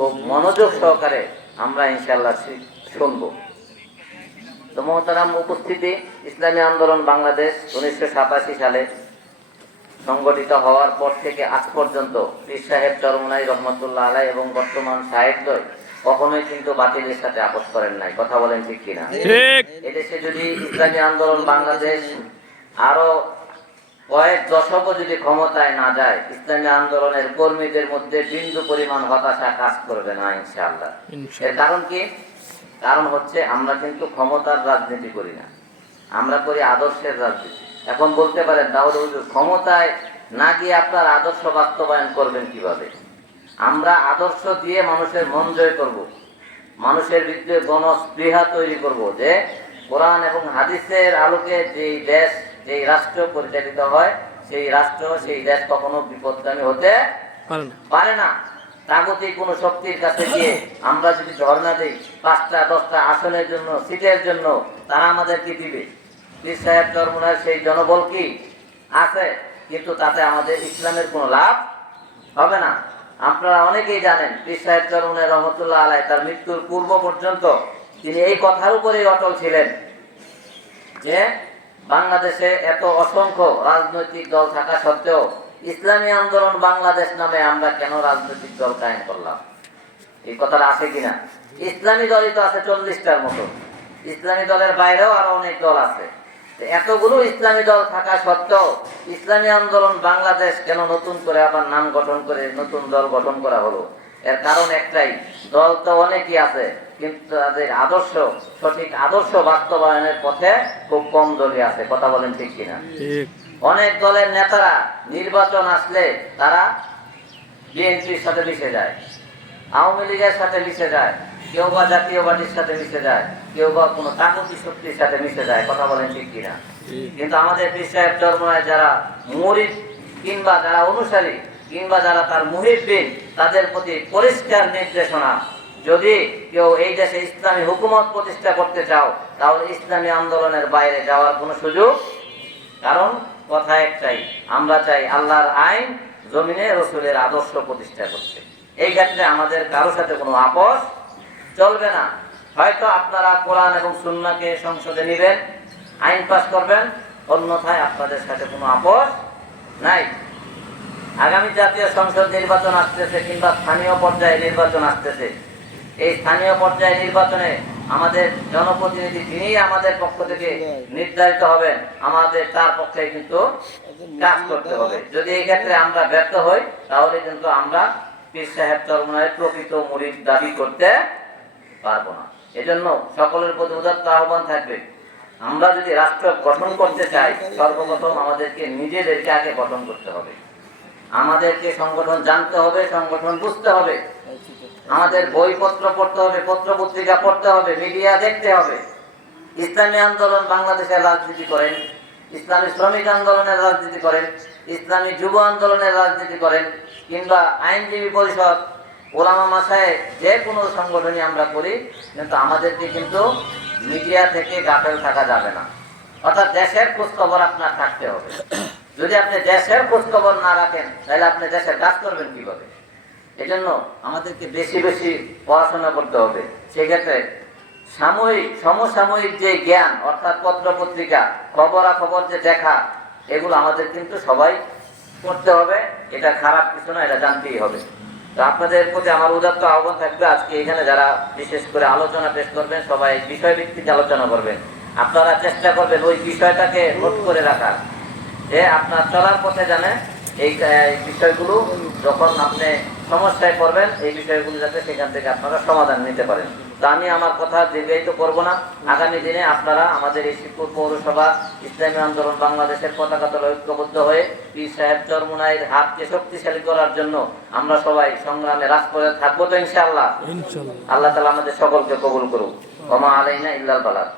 খুব মনোযোগ সহকারে আমরা ইনশাল্লাহ শুনব। তো মহতারাম উপস্থিতি ইসলামী আন্দোলন বাংলাদেশ উনিশশো সাতাশি সালে সংগঠিত হওয়ার পর থেকে আজ পর্যন্ত পীর সাহেব চরমনাই রহমতুল্লাহ আলাই এবং বর্তমান সাহেবদ্বয় কখনোই কিন্তু বাতিলের সাথে আপোষ করেন নাই। কথা বলেন ঠিক কিনা? এদেশে যদি ইসলামী আন্দোলন বাংলাদেশ আরও কয়েক দশকও যদি ক্ষমতায় না যায় ইসলামী আন্দোলনের কর্মীদের মধ্যে বিন্দু পরিমাণ হতাশা কাজ করবে না ইনশাআল্লাহ। এর কারণ কি? কারণ হচ্ছে আমরা কিন্তু ক্ষমতার রাজনীতি করি না। আমরা করি আদর্শের রাজনীতি। এখন বলতে পারেন দাউদ হুজুর ক্ষমতায় না গিয়ে আপনার আদর্শ বাস্তবায়ন করবেন কীভাবে? আমরা আদর্শ দিয়ে মানুষের মন জয় করব। মানুষের ভিতরে গণস্পৃহা তৈরি করব যে কোরআন এবং হাদিসের আলোকে যেই দেশ যেই রাষ্ট্র পরিচালিত হয় সেই রাষ্ট্র সেই দেশ কখনো বিপদগামী হতে পারে না। কোনো শক্তির কাছে গিয়ে আমরা যদি ধর্ণা দিই পাঁচটা দশটা আসনের জন্য সিটের জন্য তারা আমাদের কি দিবে। পীর সাহেব চরমুনার সেই জনবল কি? আছে কিন্তু তাতে আমাদের ইসলামের কোনো লাভ হবে না। আপনারা অনেকেই জানেন পীর সাহেব চরমুনের রহমতুল্লাহ আলাই তার মৃত্যুর পূর্ব পর্যন্ত তিনি এই কথার উপরেই অটল ছিলেন। যে বাংলাদেশে এত অসংখ্য রাজনৈতিক দল থাকা সত্ত্বেও ইসলামী আন্দোলন বাংলাদেশ নামে আমরা কেন রাজনৈতিক দল কায়েম করলাম? এই কথাটা আছে কিনা? ইসলামী দলই তো আছে চল্লিশটার মতো। ইসলামী দলের বাইরেও আরও অনেক দল আছে। এতগুলো ইসলামী দল থাকা সত্ত্বেও ইসলামী আন্দোলন বাংলাদেশ কেন নতুন করে আবার নাম গঠন করে নতুন দল গঠন করা হলো? এর কারণ একটাই দল তো অনেকই আছে কিন্তু তাদের আদর্শ সঠিক আদর্শ বাস্তবায়নের পথে খুব কম দলই আছে কথা বলেন ঠিক কিনা? অনেক দলের নেতারা নির্বাচন আসলে তারা বিএনপির সাথে মিশে যায় আওয়ামী লীগের সাথে মিশে যায় কেউ বা জাতীয় পার্টির সাথে মিশে যায় কেউ বা কোনো তাকতি শক্তির সাথে মিশে যায় কথা বলেন ঠিক কিনা? কিন্তু আমাদের পীর সাহেব যারা মুরিদ কিংবা যারা অনুসারী কিংবা যারা তার মুহিদ্দিন তাদের প্রতি পরিষ্কার নির্দেশনা। যদি কেউ এই দেশে ইসলামী হুকুমত প্রতিষ্ঠা করতে চাও, তাহলে ইসলামী আন্দোলনের বাইরে যাওয়ার কোনো সুযোগ কারণ কথা একটাই, আমরা চাই আল্লাহর আইন জমিনে রসুলের আদর্শ প্রতিষ্ঠা করতে। এই ক্ষেত্রে আমাদের কারও সাথে কোনো আপোষ চলবে না। হয়তো আপনারা কোরআন এবং সুন্নাকে সংসদে নেবেন, আইন পাস করবেন, অন্যথায় আপনাদের সাথে কোনো আপোষ নাই। আগামী জাতীয় সংসদ নির্বাচন আসতেছে কিংবা স্থানীয় পর্যায়ে নির্বাচন আসতেছে। এই স্থানীয় পর্যায়ে নির্বাচনে আমাদের জনপ্রতিনিধি তিনি আমাদের পক্ষ থেকে নির্ধারিত হবেন। আমাদের তার পক্ষে কিন্তু কাজ করতে হবে। যদি এই ক্ষেত্রে আমরা ব্যর্থ হই, তাহলে কিন্তু আমরা পীর সাহেব চরমনায় প্রকৃত মুরিদ দাবি করতে পারব না। এজন্য সকলের প্রতি উদাত্ত আহ্বান থাকবে। আমরা যদি রাষ্ট্র গঠন করতে চাই, সর্বপ্রথম আমাদেরকে নিজেদেরকে আগে গঠন করতে হবে। আমাদেরকে সংগঠন জানতে হবে, সংগঠন বুঝতে হবে। আমাদের বইপত্র পড়তে হবে পত্র পত্রিকা পড়তে হবে, মিডিয়া দেখতে হবে। ইসলামী আন্দোলন বাংলাদেশের রাজনীতি করেন, ইসলামী শ্রমিক আন্দোলনের রাজনীতি করেন, ইসলামী যুব আন্দোলনের রাজনীতি করেন, কিংবা আইনজীবী পরিষদ, ওলামা মাসায় যে কোনো সংগঠনই আমরা করি, কিন্তু আমাদেরকে কিন্তু মিডিয়া থেকে গাফেল থাকা যাবে না। অর্থাৎ দেশের খোঁজ খবর আপনার থাকতে হবে। যদি আপনি দেশের খোঁজ খবর না রাখেন তাহলে আপনি দেশের কাজ করবেন কীভাবে? এজন্য আমাদেরকে বেশি বেশি পড়াশোনা করতে হবে। সেক্ষেত্রে সাময়িক সমসাময়িক যে জ্ঞান অর্থাৎ পত্র পত্রিকা খবরাখবর যে দেখা এগুলো আমাদের কিন্তু সবাই করতে হবে। এটা খারাপ কিছু না এটা জানতেই হবে। তো আপনাদের প্রতি আমার উদাত্ত আহ্বান থাকবে আজকে এখানে যারা বিশেষ করে আলোচনা পেশ করবেন সবাই বিষয়ভিত্তিক আলোচনা করবেন। আপনারা চেষ্টা করবেন ওই বিষয়টাকে নোট করে রাখার। যে আপনার চলার পথে জানে এই বিষয়গুলো যখন আপনি সমস্যায় পড়বেন এই বিষয়গুলো যাতে সেখান থেকে আপনারা সমাধান নিতে পারেন। তো আমি আমার কথা দীর্ঘায়িত করব না। আগামী দিনে আপনারা আমাদের এই শিবপুর পৌরসভা ইসলামী আন্দোলন বাংলাদেশের পতাকা তলে ঐক্যবদ্ধ হয়ে পীর সাহেব চরমুনাইয়ের হাতকে শক্তিশালী করার জন্য আমরা সবাই সংগ্রামে রাজপথে থাকব তো ইনশাআল্লাহ। ইনশাআল্লাহ। আল্লাহ তালা আমাদের সকলকে কবুল করুক। ওমা আলাইনা ইল্লাল বালাদ